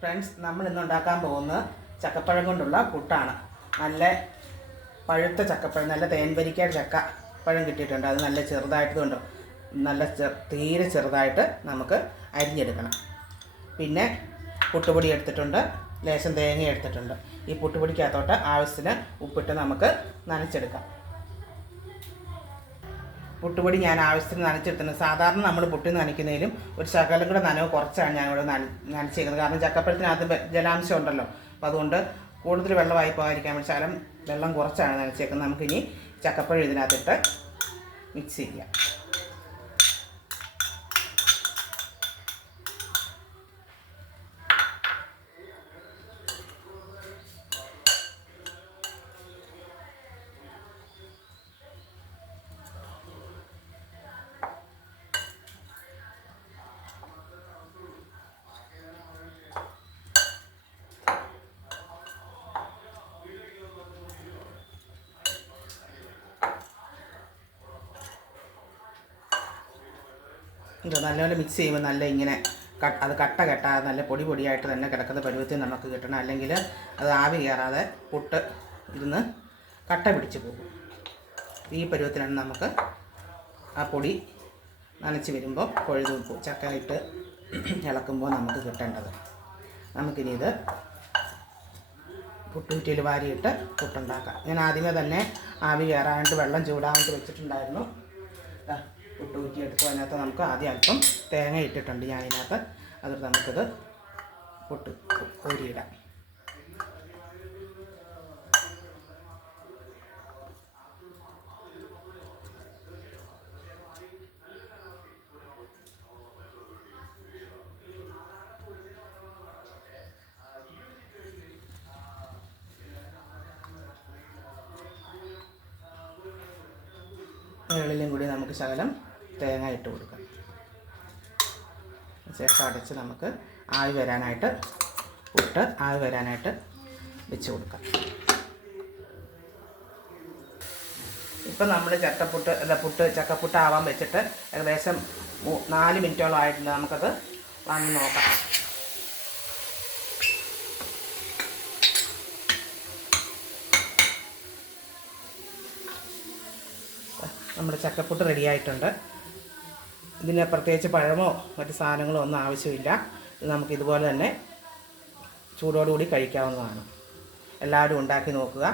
Friends, നമ്മൾ ഇന്ന് ഉണ്ടാക്കാൻ പോകുന്നത് ചക്കപ്പഴം കൊണ്ടുള്ള പുട്ടാണ്. നല്ല പഴുത്ത ചക്കപ്പഴം, നല്ല തേൻവരിക്ക ചക്കപ്പഴം കിട്ടിയിട്ടുണ്ട്. അത് നല്ല ചെറുതായതുകൊണ്ട് നല്ല തീരെ ചെറുതായിട്ട് നമുക്ക് അരിഞ്ഞെടുക്കണം. പിന്നെ പുട്ടുപൊടി എടുത്തിട്ടുണ്ട്, ലേശം തേങ്ങ എടുത്തിട്ടുണ്ട്. ഈ പുട്ടുപൊടിക്കകത്തോട്ട് ആവശ്യത്തിന് ഉപ്പിട്ട് നമുക്ക് നനച്ചെടുക്കാം. പുട്ടുപൊടി ഞാൻ ആവശ്യത്തിന് നനച്ചെടുത്തിട്ടുണ്ട്. സാധാരണ നമ്മൾ പുട്ടിന് നനയ്ക്കുന്നതിലും ഒരു ശകലം കൂടെ നനവ് കുറച്ചാണ് ഞാനിവിടെ നനച്ചേക്കുന്നത്. കാരണം ചക്കപ്പഴത്തിനകത്ത് ജലാംശം ഉണ്ടല്ലോ, അപ്പോൾ അതുകൊണ്ട് കൂടുതൽ വെള്ളമായി പോകാതിരിക്കാൻ വേണ്ടി ശകലം വെള്ളം കുറച്ചാണ് നനച്ചേക്കുന്നത്. നമുക്കിനി ചക്കപ്പഴം ഇതിനകത്തിട്ട് മിക്സ് ചെയ്യാം. നല്ലപോലെ മിക്സ് ചെയ്യുമ്പോൾ നല്ല ഇങ്ങനെ അത് കട്ട കെട്ടാതെ നല്ല പൊടി പൊടിയായിട്ട് തന്നെ കിടക്കുന്ന പരുവത്തിൽ നമുക്ക് കിട്ടണം. അല്ലെങ്കിൽ അത് ആവി കയറാതെ പുട്ട് ഇരുന്ന് കട്ട പിടിച്ച് പോകും. ഈ പരുവത്തിനാണ് നമുക്ക് ആ പൊടി നനച്ച് വരുമ്പോൾ കൊഴുതു ചക്ക ഇട്ട് ഇളക്കുമ്പോൾ നമുക്ക് കിട്ടേണ്ടത്. നമുക്കിനി ഇത് പുട്ടുകുറ്റിയിൽ വാരിയിട്ട് പുട്ടുണ്ടാക്കാം. ഞാൻ ആദ്യമേ തന്നെ ആവി കയറാനായിട്ട് വെള്ളം ചൂടാനായിട്ട് വെച്ചിട്ടുണ്ടായിരുന്നു. പുട്ടുകുറ്റി എടുത്തു. അതിനകത്ത് നമുക്ക് ആദ്യം അല്പം തേങ്ങ ഇട്ടിട്ടുണ്ട് ഞാനിതിനകത്ത്. അതിൽ നമുക്കിത് പുട്ട് കോരിയിടാം. മുകളിലും കൂടി നമുക്ക് ശകലം തേങ്ങ ഇട്ട് കൊടുക്കാം. ശേഷം അടച്ച് നമുക്ക് ആവി വരാനായിട്ട് വെച്ച് കൊടുക്കാം. ഇപ്പം നമ്മൾ ചക്കപ്പുട്ട് ആവാൻ വെച്ചിട്ട് ഏകദേശം 4 മിനിറ്റോളം ആയിട്ടുണ്ട്. നമുക്കത് വന്ന് നോക്കാം. നമ്മുടെ ചക്കപ്പുട്ട് റെഡിയായിട്ടുണ്ട്. ഇതിന് പ്രത്യേകിച്ച് പഴമോ മറ്റ് സാധനങ്ങളോ ഒന്നും ആവശ്യമില്ല. ഇത് നമുക്ക് ഇതുപോലെ തന്നെ ചൂടോടുകൂടി കഴിക്കാവുന്നതാണ്. എല്ലാവരും ഉണ്ടാക്കി നോക്കുക.